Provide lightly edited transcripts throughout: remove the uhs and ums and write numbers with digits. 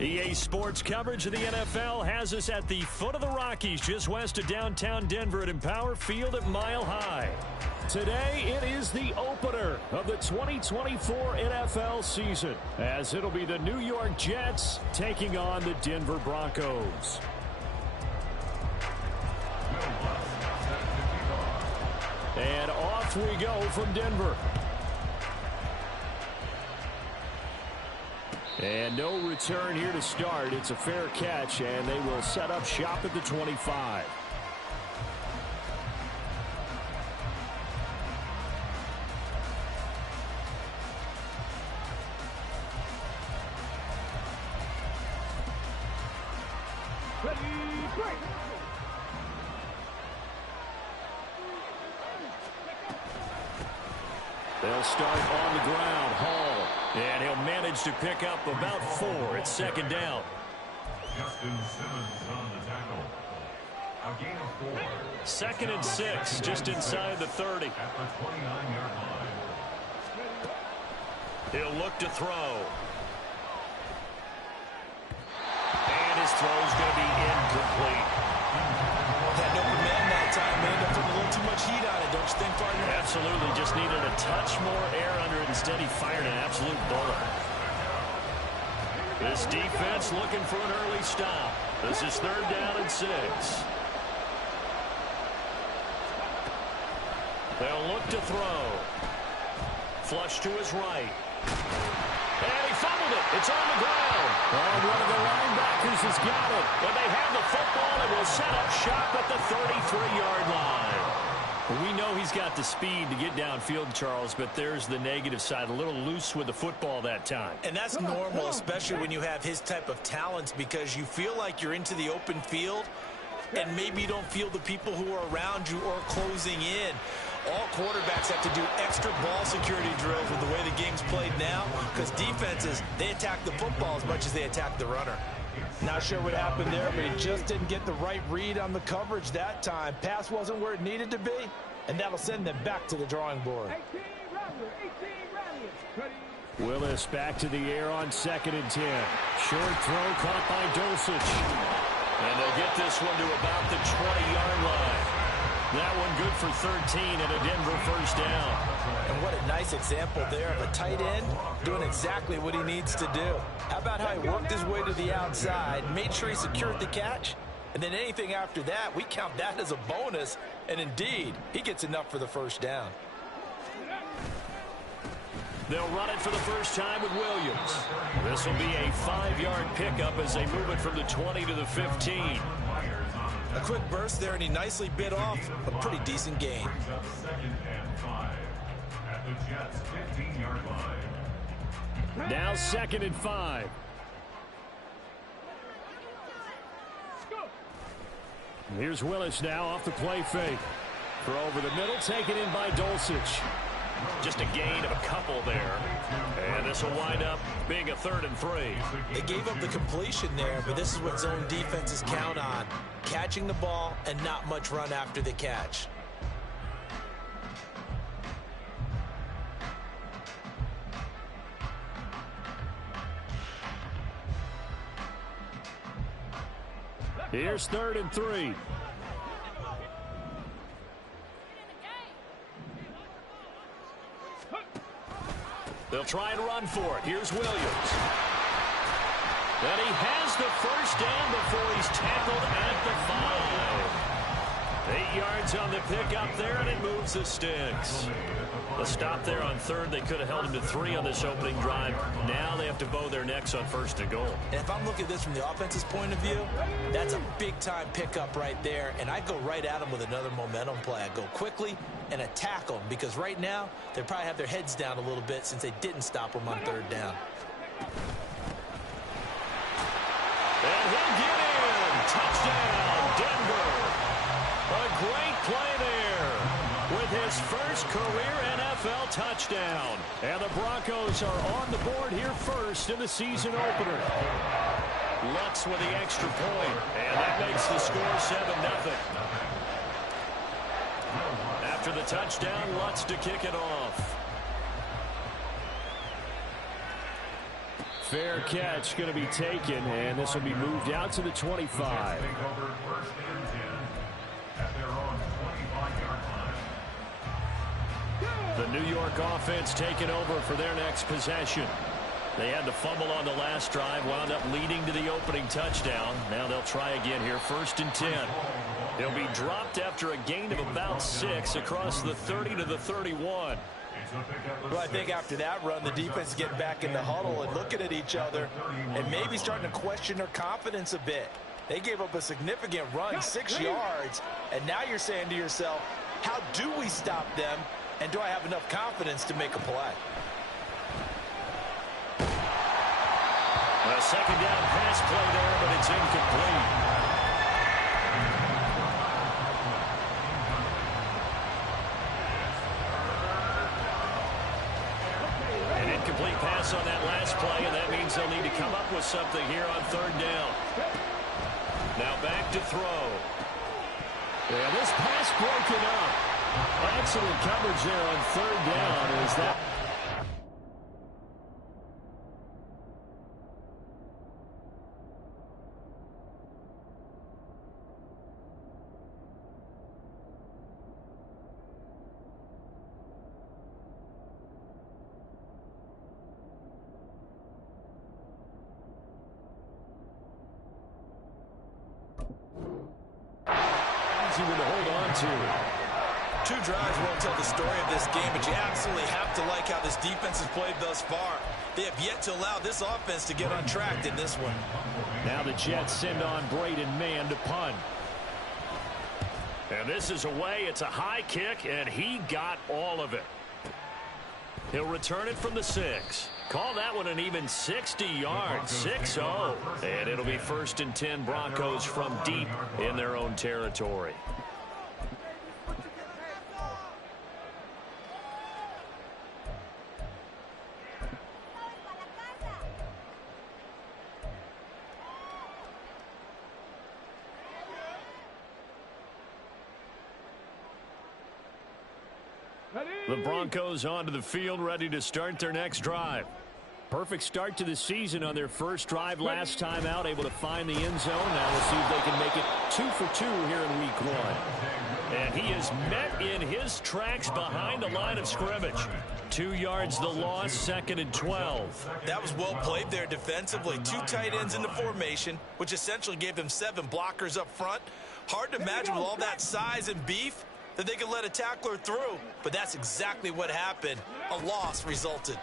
EA Sports coverage of the NFL has us at the foot of the Rockies, just west of downtown Denver at Empower Field at Mile High. Today, it is the opener of the 2024 NFL season, as it'll be the New York Jets taking on the Denver Broncos. And off we go from Denver. And no return here to start. It's a fair catch, and they will set up shop at the 25. They'll start on the ground. Hall. And he'll manage to pick up about 4. It's second down. Justin Simmons on the tackle. A gain of 4. Second and 6, just inside the 30. At the 29-yard line. He'll look to throw. And his throw's going to be incomplete. Had no command that time. They ended up putting a little too much heat on it, don't you think, partner? Absolutely. Just needed a touch more air under it. Instead, he fired an absolute bullet. This defense looking for an early stop. This is third down and 6. They'll look to throw. Flush to his right. And he fumbled it. It's on the ground. And one of the linebackers has got it. And they have the football and will set up shop at the 33-yard line. We know he's got the speed to get downfield, Charles, but there's the negative side. A little loose with the football that time. And that's normal, especially when you have his type of talents, because you feel like you're into the open field, and maybe you don't feel the people who are around you or closing in. All quarterbacks have to do extra ball security drills with the way the game's played now, because defenses, they attack the football as much as they attack the runner. Not sure what happened there, but he just didn't get the right read on the coverage that time. Pass wasn't where it needed to be, and that'll send them back to the drawing board. Willis back to the air on second and 10. Short throw caught by Dulcich. And they'll get this one to about the 20-yard line. That one good for 13 and a Denver first down. And what a nice example there of a tight end doing exactly what he needs to do. How about how he worked his way to the outside, made sure he secured the catch, and then anything after that, we count that as a bonus. And indeed, he gets enough for the first down. They'll run it for the first time with Williams. This will be a 5-yard pickup as they move it from the 20 to the 15. A quick burst there, and he nicely bit off a pretty decent gain. Second and 5 at the Jets' 15-yard line. Now second and 5. Here's Willis now off the play fake. Throw over the middle, taken in by Dulcich. Just a gain of a couple there. And this will wind up being a 3rd and 3. They gave up the completion there, but this is what zone defenses count on. Catching the ball and not much run after the catch. Here's 3rd and 3. They'll try and run for it. Here's Williams. And he has the first down before he's tackled at the 5. 8 yards on the pickup there, and it moves the sticks. A stop there on 3rd. They could have held him to 3 on this opening drive. Now they have to bow their necks on 1st and goal. And if I'm looking at this from the offense's point of view, that's a big-time pickup right there, and I go right at him with another momentum play. I go quickly and attack them, because right now they probably have their heads down a little bit since they didn't stop them on 3rd down. And he'll get in. Touchdown, Denver. A great play there with his first career NFL touchdown. And the Broncos are on the board here first in the season opener. Lutz with the extra point, and that makes the score 7-0. After the touchdown, Lutz to kick it off. fair catch going to be taken, and this will be moved out to the 25. The New York offense taking over for their next possession. They had the fumble on the last drive, wound up leading to the opening touchdown. Now they'll try again here, 1st and 10. He'll be dropped after a gain of about 6 across the 30 to the 31. Well, I think after that run, the defense is getting back in the huddle and looking at each other and maybe starting to question their confidence a bit. They gave up a significant run, 6 yards, and now you're saying to yourself, how do we stop them, and do I have enough confidence to make a play? A second down pass play there, but it's incomplete. Incomplete pass on that last play, and that means they'll need to come up with something here on 3rd down. Now back to throw. Yeah, this pass broken up. Excellent coverage there on 3rd down. Is that... to hold on to. 2 drives won't tell the story of this game, but you absolutely have to like how this defense has played thus far. They have yet to allow this offense to get on track in this one. Now the Jets send on Braden Mann to punt. And this is away. It's a high kick, and he got all of it. He'll return it from the 6. Call that one an even 60 yards, 6-0. And it'll be 1st and 10 Broncos from deep in their own territory. The Broncos onto the field, ready to start their next drive. Perfect start to the season on their first drive last time out, able to find the end zone. Now we'll see if they can make it 2 for 2 here in week 1. And he is met in his tracks behind the line of scrimmage. 2 yards the loss, 2nd and 12. That was well played there defensively. 2 tight ends in the formation, which essentially gave them 7 blockers up front. Hard to imagine with all that size and beef that they could let a tackler through, but that's exactly what happened. A loss resulted.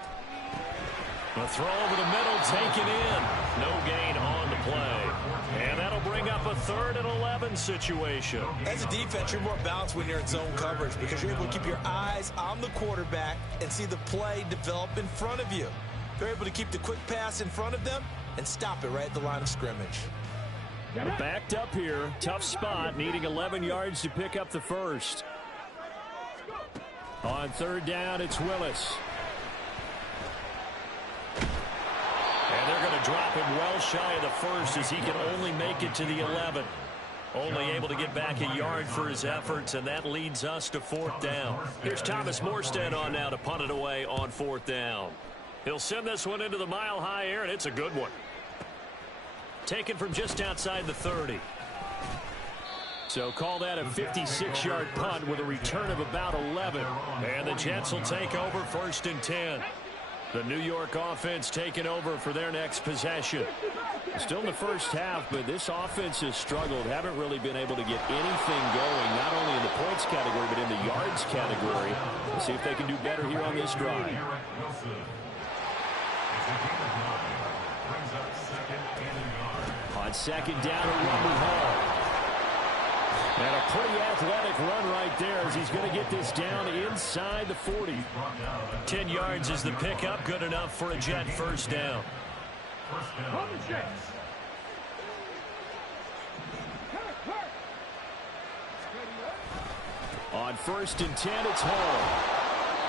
A throw over the middle, taken in. No gain on the play. And that'll bring up a 3rd and 11 situation. As a defense, you're more balanced when you're in zone coverage because you're able to keep your eyes on the quarterback and see the play develop in front of you. They're able to keep the quick pass in front of them and stop it right at the line of scrimmage. Backed up here, tough spot, needing 11 yards to pick up the first. On 3rd down, it's Willis. And they're going to drop him well shy of the first as he can only make it to the 11. Only able to get back a yard for his efforts, and that leads us to 4th down. Here's Thomas Morstead on now to punt it away on 4th down. He'll send this one into the mile-high air, and it's a good one. Taken from just outside the 30. So call that a 56-yard punt with a return of about 11. And the Jets will take over 1st and 10. The New York offense taking over for their next possession. Still in the first half, but this offense has struggled. Haven't really been able to get anything going, not only in the points category, but in the yards category. We'll see if they can do better here on this drive. On 2nd down, a run home. And a pretty athletic run right there as he's going to get this down inside the 40. 10 yards is the pickup, good enough for a Jet 1st down. On 1st and 10, it's home.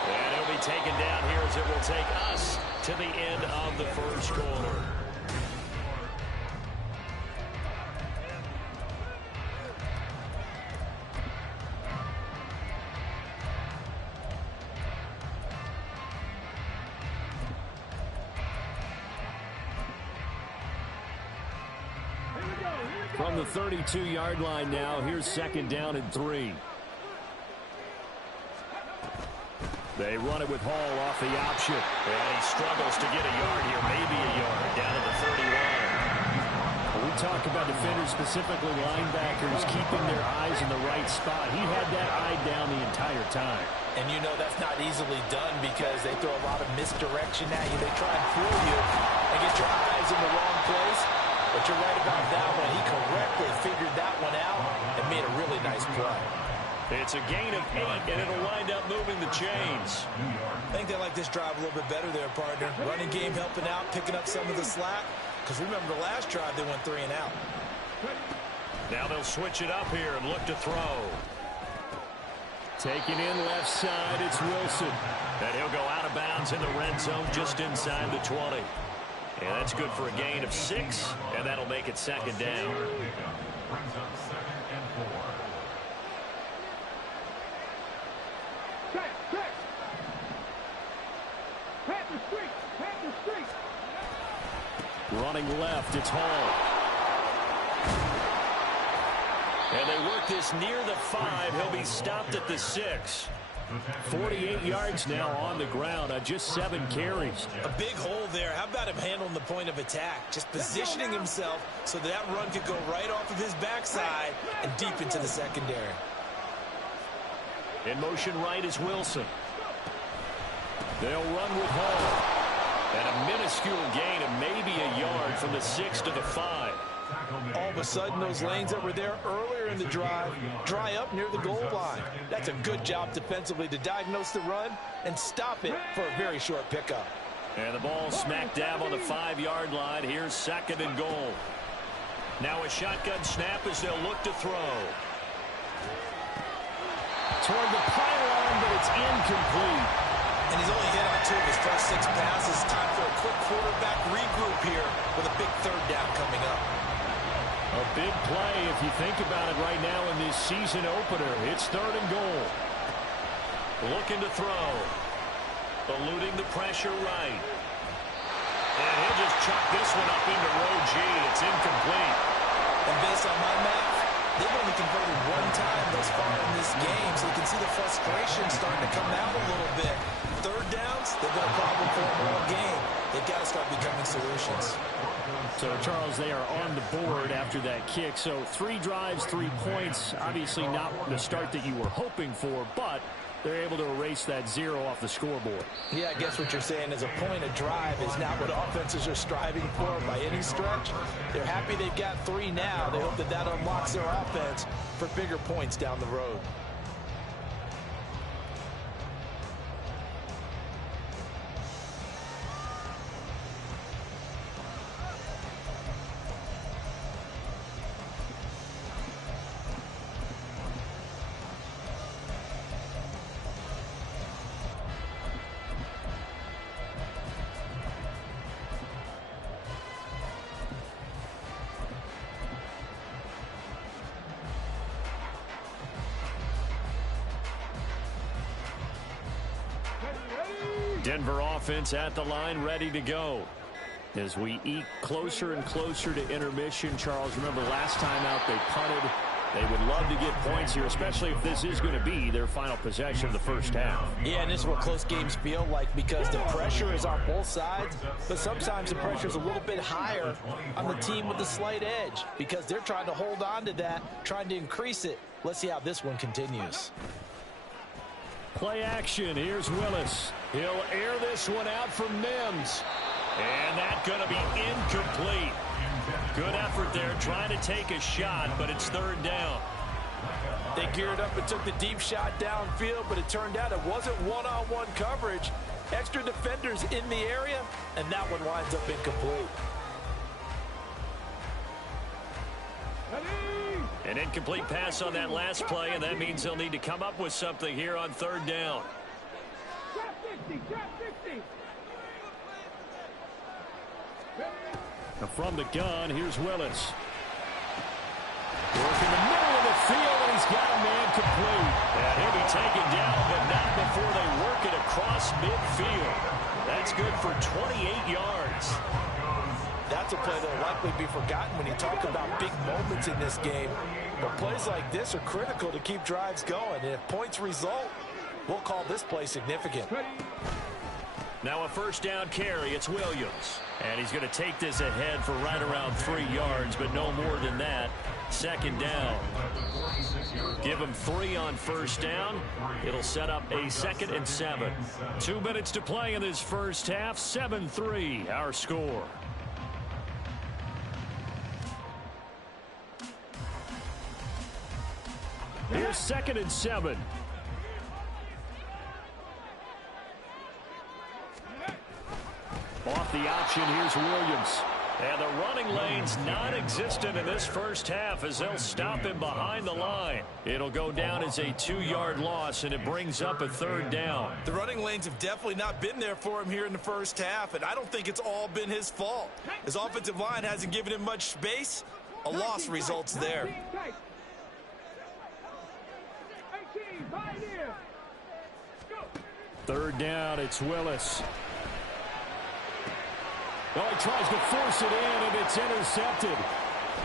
And it'll be taken down here as it will take us to the end of the first quarter. From the 32-yard line now, here's 2nd down and 3. They run it with Hall off the option. And he struggles to get a yard here, maybe a yard, down to the 31. We talk about defenders, specifically linebackers, keeping their eyes in the right spot. He had that eye down the entire time. And you know that's not easily done because they throw a lot of misdirection at you. They try and fool you and get your eyes in the wrong place. But you're right about that one. He correctly figured that one out and made a really nice play. It's a gain of 8, and it'll wind up moving the chains. I think they like this drive a little bit better there, partner. Running game helping out, picking up some of the slack. Because remember the last drive, they went 3 and out. Now they'll switch it up here and look to throw. Taking in left side, it's Wilson. And he'll go out of bounds in the red zone just inside the 20. And that's good for a gain of 6, and that'll make it 2nd down. Brings up 2nd and 4. Running left, it's Hall. And they work this near the 5. He'll be stopped at the 6. 48 yards now on the ground on just 7 carries. A big hole there. How about him handling the point of attack? Just positioning himself so that run could go right off of his backside and deep into the secondary. In motion right is Wilson. They'll run with Hall. And a minuscule gain of maybe a yard from the 6 to the 5. All of a sudden, those lanes that were there earlier in the drive dry up near the goal line. That's a good job defensively to diagnose the run and stop it for a very short pickup. And the ball smack dab on the 5-yard line. Here's 2nd and goal. Now a shotgun snap as they'll look to throw. Toward the pylon, but it's incomplete. And he's only hit on 2 of his first 6 passes. Time for a quick quarterback regroup here with a big 3rd down coming up. A big play if you think about it right now in this season opener. It's 3rd and goal. Looking to throw. Eluding the pressure right. And he'll just chuck this one up into row G. It's incomplete. And based on my math, they've only converted 1 time thus far in this game, so you can see the frustration starting to come out a little bit. 3rd downs, they've been a problem for them all game. They've got to start becoming solutions. So, Charles, they are on the board after that kick. So 3 drives, 3 points. Obviously not the start that you were hoping for, but they're able to erase that 0 off the scoreboard. Yeah, I guess what you're saying is a point of drive is not what offenses are striving for by any stretch. They're happy they've got 3 now. They hope that that unlocks their offense for bigger points down the road. Denver offense at the line, ready to go. As we eke closer and closer to intermission, Charles, remember last time out they punted. They would love to get points here, especially if this is going to be their final possession of the first half. Yeah, and this is what close games feel like because the pressure is on both sides, but sometimes the pressure is a little bit higher on the team with the slight edge because they're trying to hold on to that, trying to increase it. Let's see how this one continues. Play action. Here's Willis. He'll air this one out from Mims. And that's going to be incomplete. Good effort there trying to take a shot, but it's 3rd down. They geared up and took the deep shot downfield, but it turned out it wasn't one-on-one coverage. Extra defenders in the area, and that one winds up incomplete. An incomplete pass on that last play, and that means they'll need to come up with something here on 3rd down. Now from the gun, here's Willis. Working the middle of the field, and he's got a man complete. And he'll be taken down, but not before they work it across midfield. That's good for 28 yards. That's a play that will likely be forgotten when you talk about big moments in this game. But plays like this are critical to keep drives going. And if points result, we'll call this play significant. Now a first down carry. It's Williams. And he's going to take this ahead for right around 3 yards, but no more than that. Second down. Give him 3 on first down. It'll set up a 2nd and 7. 2 minutes to play in this first half. 7-3 our score. Here's 2nd and 7. Off the option, here's Williams. And the running lane's non-existent in this first half as they'll stop him behind the line. It'll go down as a 2-yard loss, and it brings up a 3rd down. The running lanes have definitely not been there for him here in the first half, and I don't think it's all been his fault. His offensive line hasn't given him much space. A loss results there. Third down, it's Willis. Oh, he tries to force it in, and it's intercepted.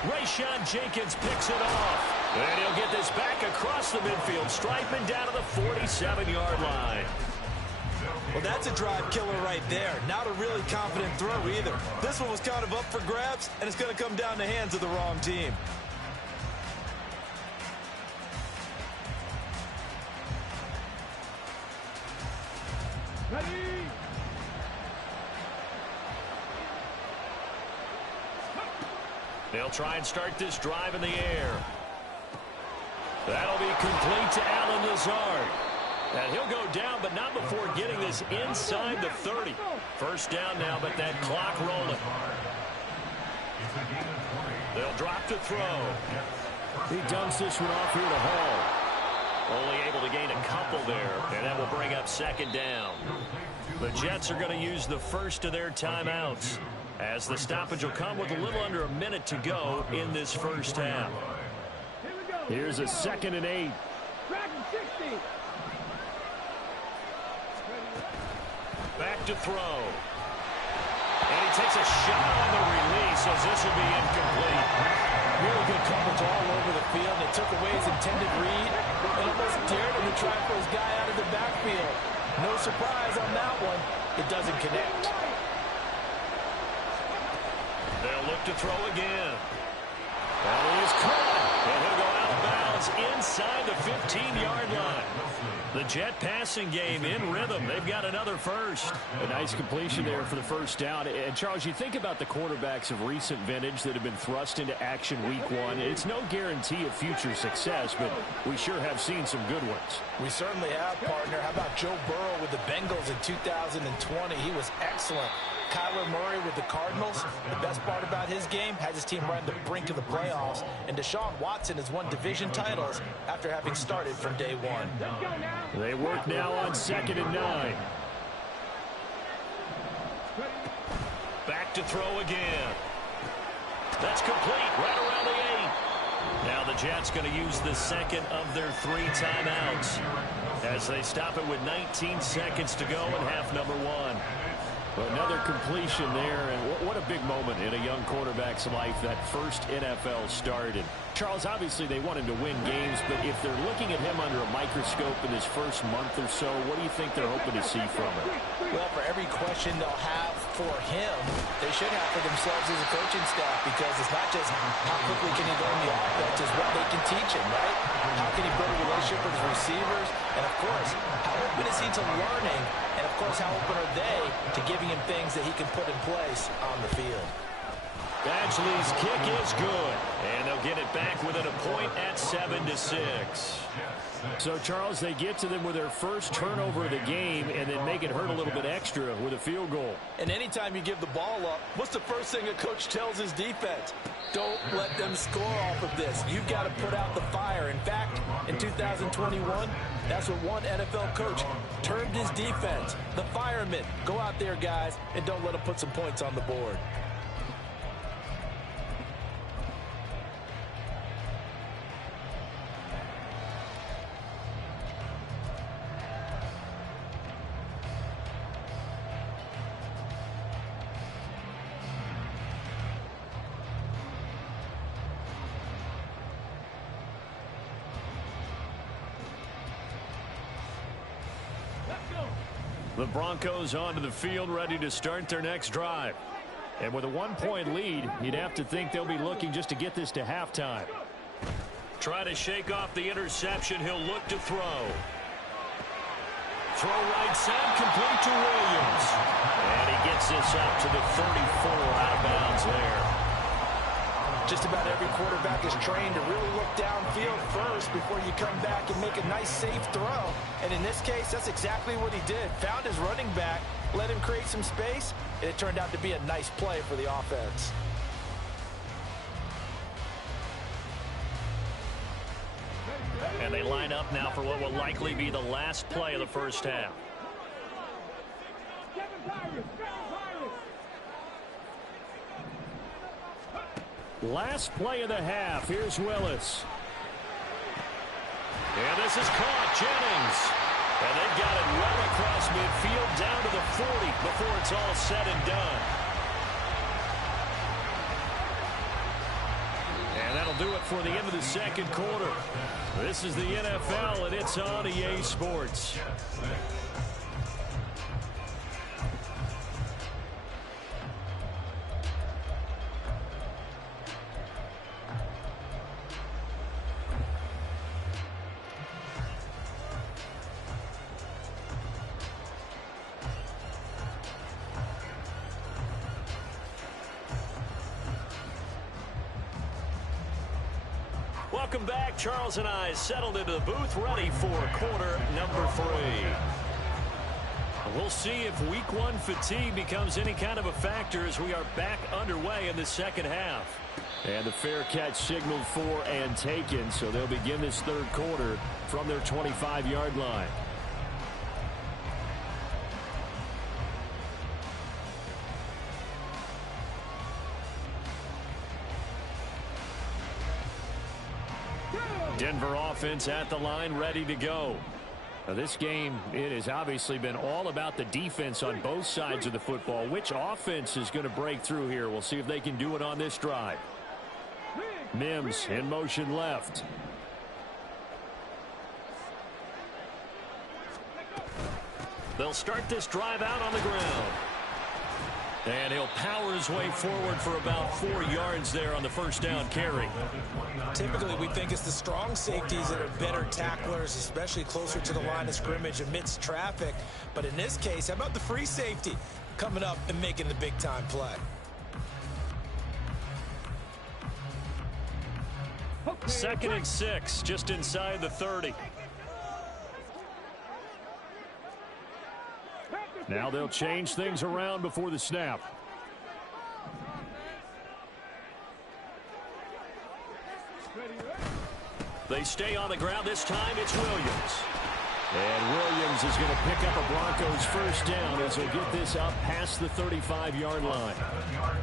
Rayshon Jenkins picks it off. And he'll get this back across the midfield, striping down to the 47-yard line. Well, that's a drive killer right there. Not a really confident throw either. This one was kind of up for grabs, and it's going to come down the hands of the wrong team. They'll try and start this drive in the air. That'll be complete to Alan Lazard. And he'll go down, but not before getting this inside the 30. First down now, but that clock rolling. They'll drop to throw. He dumps this one off here to Hall. Only able to gain a couple there, and that will bring up 2nd down. The Jets are going to use the first of their timeouts, as the stoppage will come with a little under a minute to go in this first half. Here's a 2nd and 8. Back to throw. And he takes a shot on the release as this will be incomplete. Really good coverage all over the field. It took away his intended read and almost dared him to try for his guy out of the backfield. No surprise on that one. It doesn't connect. They'll look to throw again. And he is caught. And he'll go out of bounds inside the 15-yard line. The Jet passing game in rhythm. They've got another first. A nice completion there for the first down. And, Charles, you think about the quarterbacks of recent vintage that have been thrust into action week 1. It's no guarantee of future success, but we sure have seen some good ones. We certainly have, partner. How about Joe Burrow with the Bengals in 2020? He was excellent. Kyler Murray with the Cardinals. The best part about his game, has his team right on the brink of the playoffs. And Deshaun Watson has won division titles after having started from day 1. They work now on 2nd and 9. Back to throw again. That's complete right around the 8. Now the Jets going to use the 2nd of their 3 timeouts as they stop it with 19 seconds to go in half number 1. Another completion there, and what a big moment in a young quarterback's life, that first NFL start. And Charles, obviously they want him to win games, but if they're looking at him under a microscope in his first month or so, what do you think they're hoping to see from him? Well, for every question they'll have for him, they should have for themselves as a coaching staff, because it's not just how quickly can he learn the offense, it's what they can teach him, right? How can he build a relationship with his receivers? And, of course, how open is he to learning? And, of course, how open are they to giving him things that he can put in place on the field? Badgley's kick is good, and they'll get it back within a point at 7-6. So, Charles, they get to them with their first turnover of the game and then make it hurt a little bit extra with a field goal. And anytime you give the ball up, what's the first thing a coach tells his defense? Don't let them score off of this. You've got to put out the fire. In fact, in 2021, that's what one NFL coach termed his defense, the firemen. Go out there, guys, and don't let them put some points on the board. The Broncos onto the field, ready to start their next drive. And with a 1-point lead, you'd have to think they'll be looking just to get this to halftime. Try to shake off the interception. He'll look to throw. Throw right side, complete to Williams. And he gets this up to the 34, out of bounds there. Just about every quarterback is trained to really look downfield first before you come back and make a nice, safe throw. And in this case, that's exactly what he did. Found his running back, let him create some space, and it turned out to be a nice play for the offense. And they line up now for what will likely be the last play of the first half. Last play of the half. Here's Willis. And this is caught. Jennings. And they've got it well across midfield down to the 40 before it's all said and done. And that'll do it for the end of the second quarter. This is the NFL, and it's on EA Sports. Welcome back. Charles and I settled into the booth, ready for quarter number 3. We'll see if week 1 fatigue becomes any kind of a factor as we are back underway in the second half. And the fair catch signaled for and taken, so they'll begin this third quarter from their 25-yard line. Denver offense at the line, ready to go. Now this game, it has obviously been all about the defense on both sides of the football. Which offense is going to break through here? We'll see if they can do it on this drive. Mims in motion left. They'll start this drive out on the ground. And he'll power his way forward for about 4 yards there on the first down carry. Typically, we think it's the strong safeties that are better tacklers, especially closer to the line of scrimmage amidst traffic. But in this case, how about the free safety coming up and making the big-time play? 2nd and 6, just inside the 30. Now they'll change things around before the snap. They stay on the ground. This time it's Williams. And Williams is going to pick up a Broncos first down as he'll get this up past the 35-yard line.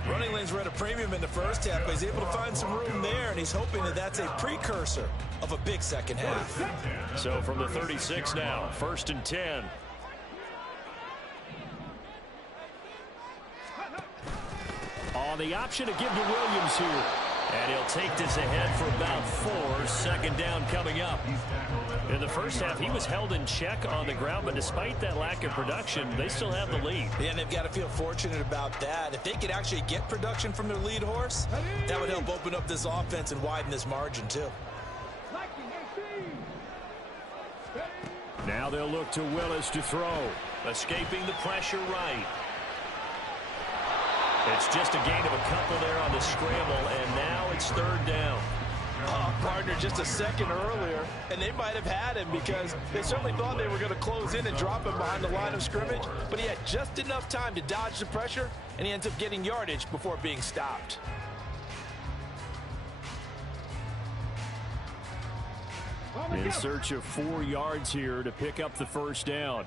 Running lanes were at a premium in the first half, but he's able to find some room there, and he's hoping that that's a precursor of a big second half. So from the 36 now, 1st and 10. On the option to give to Williams here. And he'll take this ahead for about 4. 2nd down coming up. In the first half, he was held in check on the ground, but despite that lack of production, they still have the lead. Yeah, and they've got to feel fortunate about that. If they could actually get production from their lead horse, that would help open up this offense and widen this margin, too. Now they'll look to Willis to throw. Escaping the pressure right. It's just a gain of a couple there on the scramble, and now it's 3rd down. Partner just a second earlier, and they might have had him because they certainly thought they were going to close in and drop him behind the line of scrimmage, but he had just enough time to dodge the pressure, and he ends up getting yardage before being stopped. In search of 4 yards here to pick up the first down.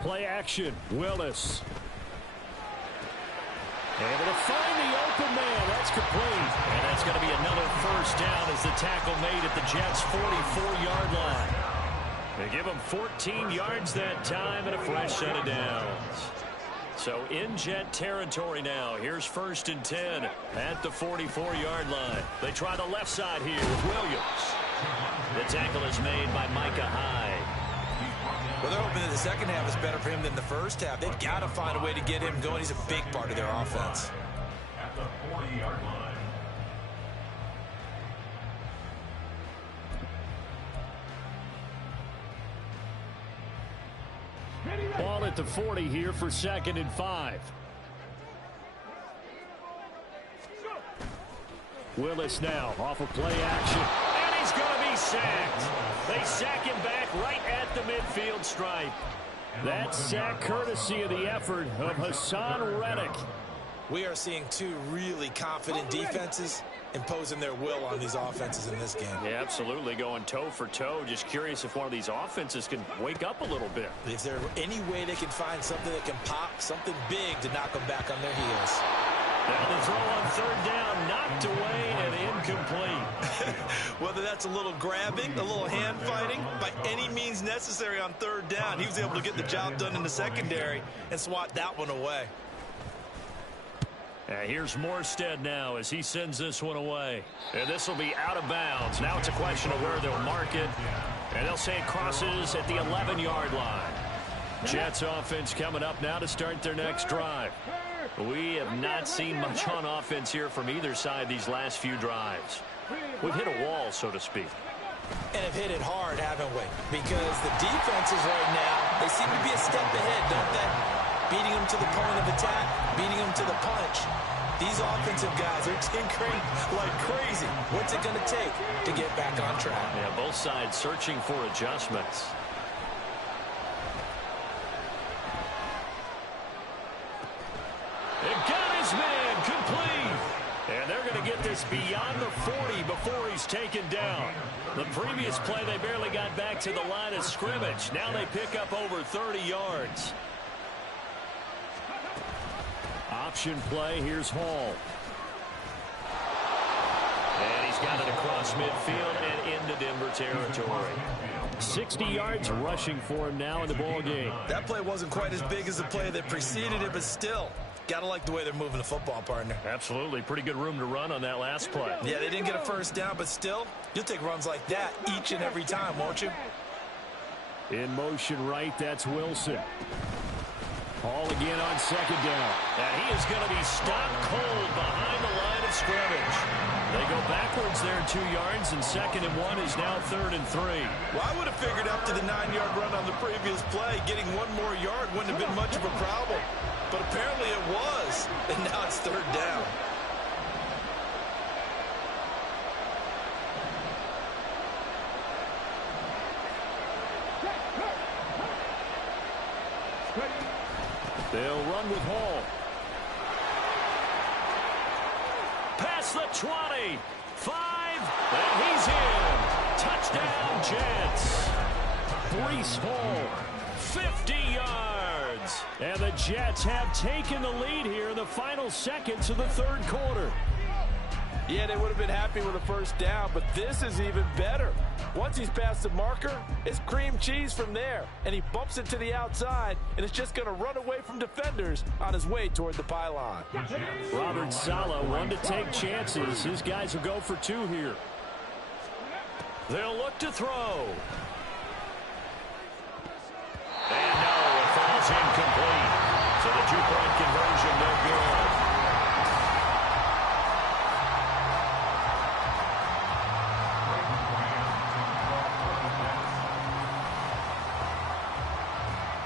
Play action, Willis. Able to find the open man. That's complete. And that's going to be another first down as the tackle made at the Jets' 44-yard line. They give them 14 yards that time and a fresh set of downs. So in Jet territory now. Here's 1st and 10 at the 44-yard line. They try the left side here with Williams. The tackle is made by Micah Hyde. Well, they're hoping that the second half is better for him than the first half. They've got to find a way to get him going. He's a big part of their offense. At the 40-yard line. Ball at the 40 here for 2nd and 5. Willis now off of play action. And he's going to be sacked. They sack him back right at the midfield stripe. That sack courtesy of the effort of Hassan Reddick. We are seeing two really confident defenses imposing their will on these offenses in this game. Yeah, absolutely, going toe for toe. Just curious if one of these offenses can wake up a little bit. If there any way they can find something that can pop, something big to knock them back on their heels. Now the throw on 3rd down, knocked away and incomplete. Whether that's a little grabbing, a little hand fighting, by any means necessary on 3rd down, he was able to get the job done in the secondary and swat that one away. Here's Morstead now as he sends this one away. And this will be out of bounds. Now it's a question of where they'll mark it. And they'll say it crosses at the 11-yard line. Jets offense coming up now to start their next drive. We have not seen much on offense here from either side these last few drives. We've hit a wall, so to speak. And have hit it hard, haven't we? Because the defenses right now, they seem to be a step ahead, don't they? Beating them to the point of attack, beating them to the punch. These offensive guys are tinkering like crazy. What's it going to take to get back on track? Yeah, both sides searching for adjustments. It got his man complete. And they're going to get this beyond the 40 before he's taken down. The previous play, they barely got back to the line of scrimmage. Now they pick up over 30 yards. Option play, here's Hall. And he's got it across midfield and into Denver territory. 60 yards rushing for him now in the ball game. That play wasn't quite as big as the play that preceded it, but still, gotta like the way they're moving the football, partner. Absolutely. Pretty good room to run on that last play. Yeah, they didn't get a first down, but still, you'll take runs like that each and every time, won't you? In motion right, that's Wilson. Hall again on 2nd down. And he is going to be stopped cold behind the line of scrimmage. They go backwards there 2 yards, and 2nd and 1 is now 3rd and 3. Well, I would have figured after the 9-yard run on the previous play, getting one more yard wouldn't have been much of a problem. But apparently it was, and now it's 3rd down. They'll run with Hall. Past the 20. 5. And he's in. Touchdown, Jets. Breece Hall. 50 yards. And the Jets have taken the lead here in the final seconds of the 3rd quarter. Yeah, they would have been happy with a first down, but this is even better. Once he's past the marker, it's cream cheese from there. And he bumps it to the outside, and it's just going to run away from defenders on his way toward the pylon. Robert Saleh, one to take chances. His guys will go for 2 here. They'll look to throw. And no, it falls incomplete. So the 2-point conversion no good.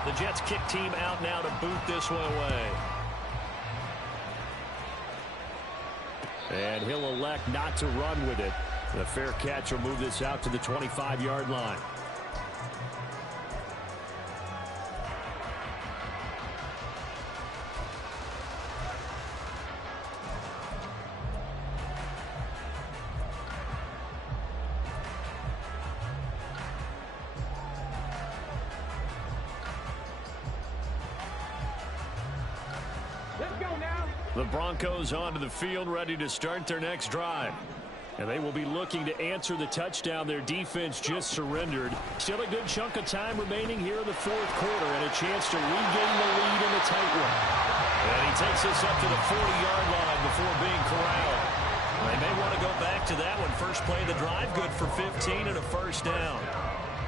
The Jets kick team out now to boot this one away. And he'll elect not to run with it. The fair catch will move this out to the 25-yard line. The Broncos onto the field, ready to start their next drive. And they will be looking to answer the touchdown their defense just surrendered. Still a good chunk of time remaining here in the 4th quarter and a chance to regain the lead in the tight one. And he takes us up to the 40-yard line before being corralled. They may want to go back to that one. First play of the drive, good for 15 and a first down.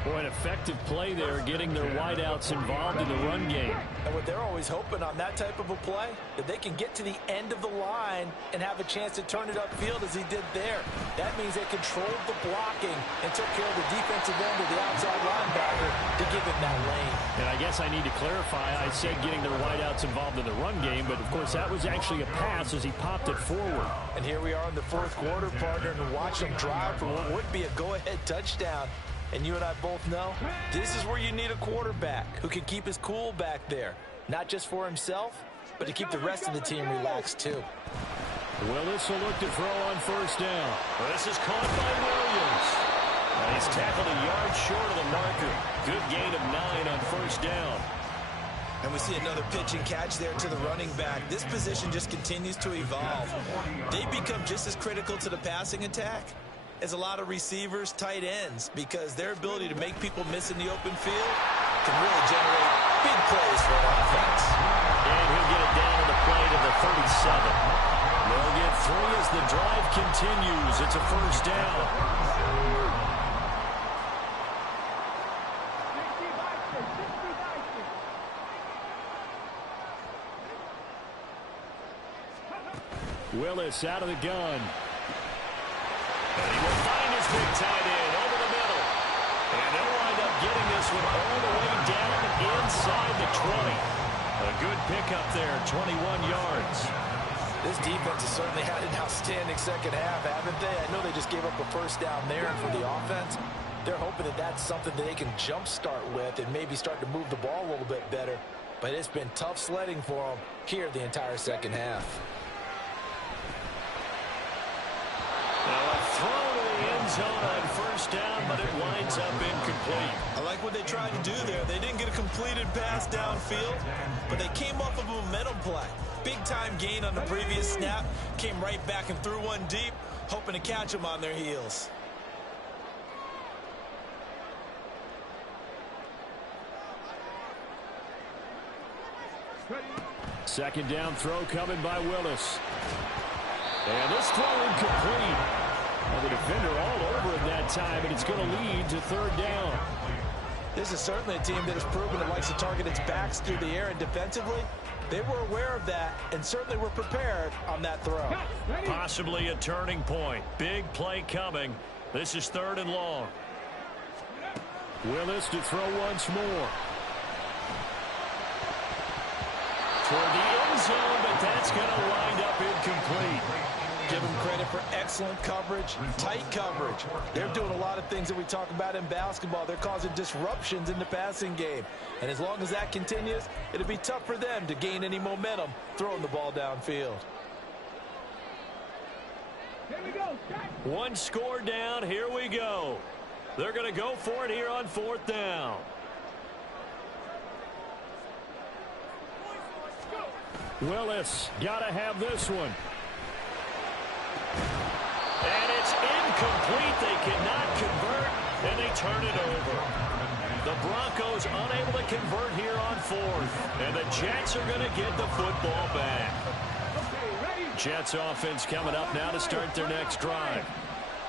Boy, an effective play there, getting their wideouts involved in the run game. And what they're always hoping on that type of a play, that they can get to the end of the line and have a chance to turn it upfield as he did there. That means they controlled the blocking and took care of the defensive end of the outside linebacker to give him that lane. And I guess I need to clarify, I said getting their wideouts involved in the run game, but of course that was actually a pass as he popped it forward. And here we are in the fourth quarter, partner, and watch them drive for what would be a go-ahead touchdown. And you and I both know this is where you need a quarterback who can keep his cool back there. Not just for himself, but to keep the rest of the team relaxed too. Willis will look to throw on first down. This is caught by Williams. And he's tackled a yard short of the marker. Good gain of 9 on first down. And we see another pitch and catch there to the running back. This position just continues to evolve. They become just as critical to the passing attack as a lot of receivers, tight ends, because their ability to make people miss in the open field can really generate big plays for an offense. And he'll get it down to the play to the 37. They'll get 3 as the drive continues. It's a first down. Willis out of the gun. And he will find his big tight end over the middle. And they'll wind up getting this one all the way down inside the 20. A good pickup there, 21 yards. This defense has certainly had an outstanding second half, haven't they? I know they just gave up a first down there, and for the offense, they're hoping that that's something that they can jumpstart with and maybe start to move the ball a little bit better. But it's been tough sledding for them here the entire second half. Now a throw to the end zone on first down, but it winds up incomplete. I like what they tried to do there. They didn't get a completed pass downfield, but they came off of a momentum play. Big-time gain on the previous snap. Came right back and threw one deep, hoping to catch them on their heels. Second down throw coming by Willis. And this throw incomplete. Well, the defender all over him that time, and it's going to lead to third down. This is certainly a team that has proven it likes to target its backs through the air, and defensively, they were aware of that and certainly were prepared on that throw. Possibly a turning point. Big play coming. This is third and long. Willis to throw once more. Toward the end zone, but that's going to wind up incomplete. Give them credit for excellent coverage, tight coverage. They're doing a lot of things that we talk about in basketball. They're causing disruptions in the passing game. And as long as that continues, it'll be tough for them to gain any momentum throwing the ball downfield. Here we go. One score down. Here we go. They're going to go for it here on fourth down. Willis got to have this one. And it's incomplete. They cannot convert, and they turn it over. The Broncos unable to convert here on fourth, and the Jets are going to get the football back. Jets offense coming up now to start their next drive.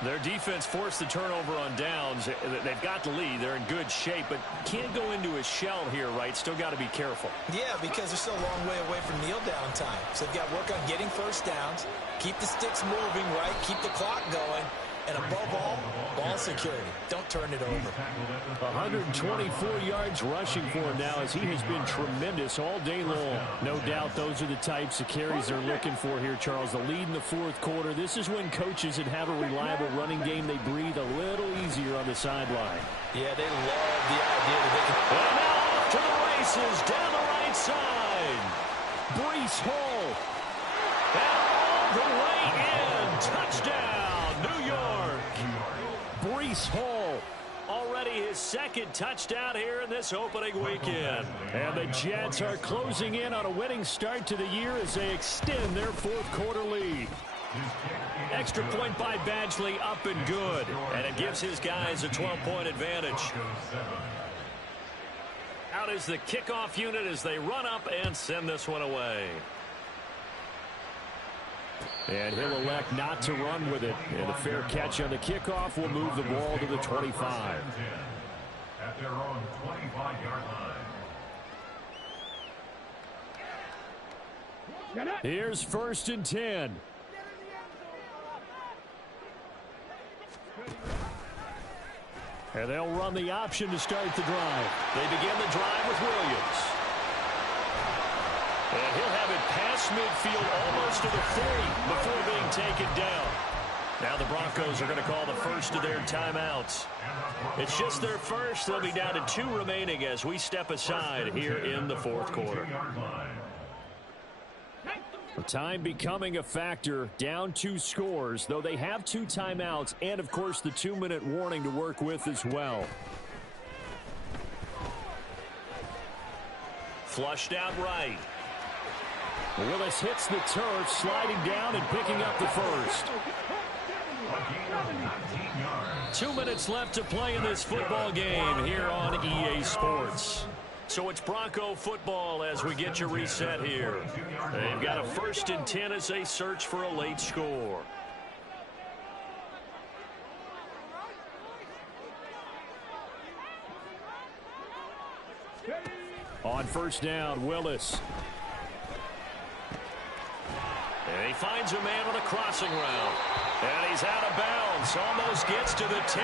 Their defense forced the turnover on downs. They've got the lead. They're in good shape, but can't go into a shell here, right? Still got to be careful. Yeah, because they're still a long way away from kneel down time. So they've got to work on getting first downs, keep the sticks moving, right? Keep the clock going. And above all, ball security. Don't turn it over. 124 yards rushing for him now as he has been tremendous all day long. No doubt those are the types of carries they're looking for here, Charles. The lead in the fourth quarter. This is when coaches that have a reliable running game, they breathe a little easier on the sideline. Yeah, they love the idea that they can... And now off to the races down the right side. Breece Hall. And all the way in. Touchdown. New York. Breece Hall, already his second touchdown here in this opening weekend. And the Jets are closing in on a winning start to the year as they extend their fourth quarter lead. Extra point by Badgley, up and good. And it gives his guys a 12-point advantage. Out is the kickoff unit as they run up and send this one away. And he'll elect not to run with it. And a fair catch on the kickoff will move the ball to the 25. At their own 25-yard line. Here's 1st and 10. And they'll run the option to start the drive. They begin the drive with Williams. And he'll have it past midfield almost to the 30 before being taken down. Now the Broncos are going to call the first of their timeouts. It's just their first. They'll be down to 2 remaining as we step aside here in the 4th quarter. Time becoming a factor, down 2 scores, though they have 2 timeouts and, of course, the 2-minute warning to work with as well. Flushed out right. Willis hits the turf, sliding down and picking up the first. 2 minutes left to play in this football game here on EA Sports. So it's Bronco football as we get you reset here. They've got a 1st and 10 as they search for a late score. On 1st down, Willis. And he finds a man on a crossing route. And he's out of bounds. Almost gets to the 10.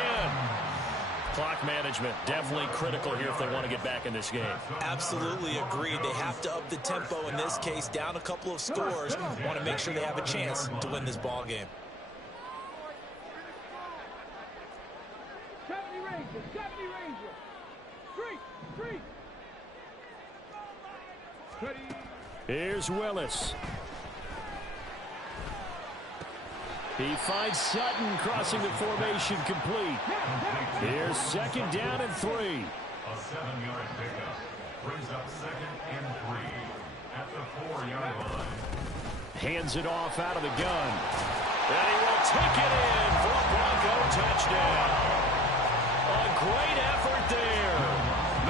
Clock management definitely critical here if they want to get back in this game. Absolutely agreed. They have to up the tempo in this case, down a couple of scores. Want to make sure they have a chance to win this ball game. Here's Willis. He finds Sutton crossing the formation complete. Here's 2nd down and 3. A 7-yard pickup brings up 2nd and 3 at the 4-yard line. Hands it off out of the gun. And he will take it in for a Bronco touchdown. A great effort there.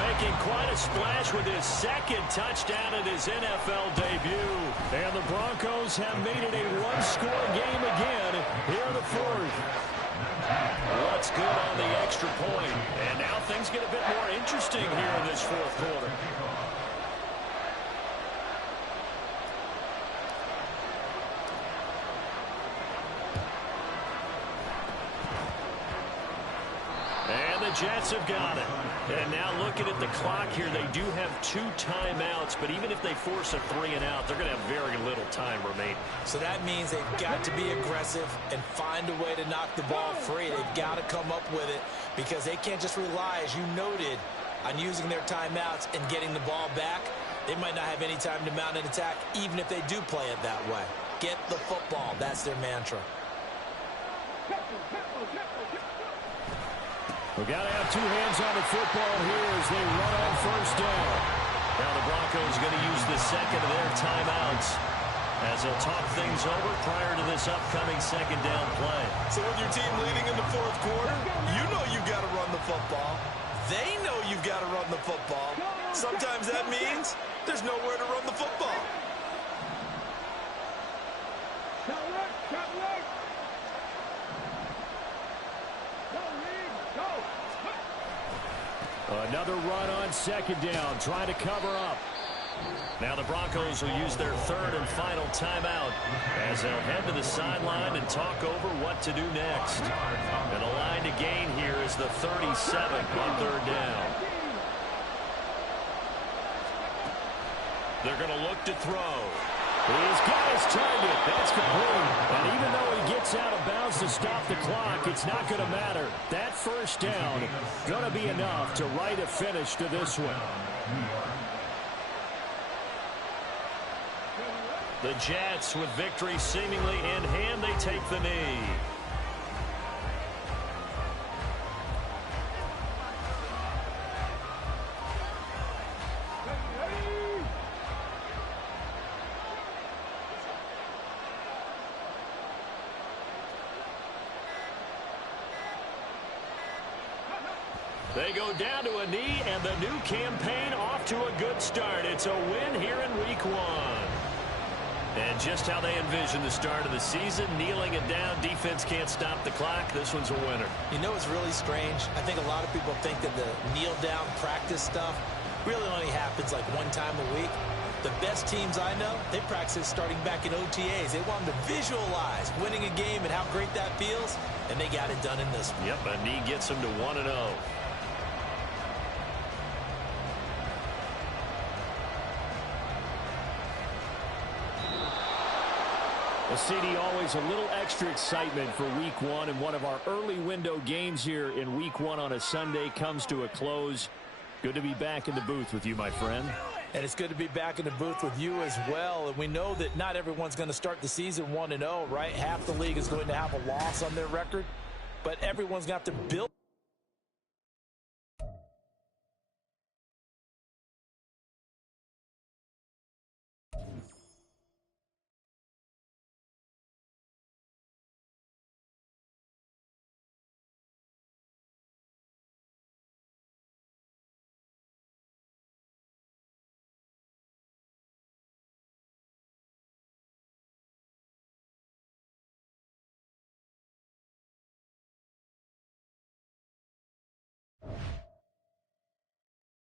Making quite a splash with his 2nd touchdown in his NFL debut. And the Broncos have made it a 1-score game again here in the 4th. What's good on the extra point. And now things get a bit more interesting here in this 4th quarter. And the Jets have got it. And now looking at the clock here, they do have 2 timeouts, but even if they force a 3 and out, they're going to have very little time remaining. So that means they've got to be aggressive and find a way to knock the ball free. They've got to come up with it because they can't just rely, as you noted, on using their timeouts and getting the ball back. They might not have any time to mount an attack, even if they do play it that way. Get the football. That's their mantra. We've got to have 2 hands on the football here as they run on 1st down. Now the Broncos going to use the 2nd of their timeouts as they'll talk things over prior to this upcoming 2nd down play. So with your team leading in the 4th quarter, you know you've got to run the football. They know you've got to run the football. Sometimes that means there's nowhere to run the football. Another run on 2nd down, trying to cover up. Now the Broncos will use their 3rd and final timeout as they'll head to the sideline and talk over what to do next. And the line to gain here is the 37 on 3rd down. They're going to look to throw. He's got his target. That's complete. And even though he gets out of bounds to stop the clock, it's not going to matter. That 1st down going to be enough to write a finish to this one. The Jets, with victory seemingly in hand, they take the knee. They go down to a knee, and the new campaign off to a good start. It's a win here in Week 1. And just how they envisioned the start of the season, kneeling it down, defense can't stop the clock. This one's a winner. You know, it's really strange. I think a lot of people think that the kneel-down practice stuff really only happens like one time a week. The best teams I know, they practice starting back in OTAs. They want them to visualize winning a game and how great that feels, and they got it done in this one. Yep, a knee gets them to 1-0. Well, CD, always a little extra excitement for Week 1, and one of our early window games here in Week 1 on a Sunday comes to a close. Good to be back in the booth with you, my friend. And it's good to be back in the booth with you as well. And we know that not everyone's going to start the season 1-0, right? Half the league is going to have a loss on their record, but everyone's going to have to build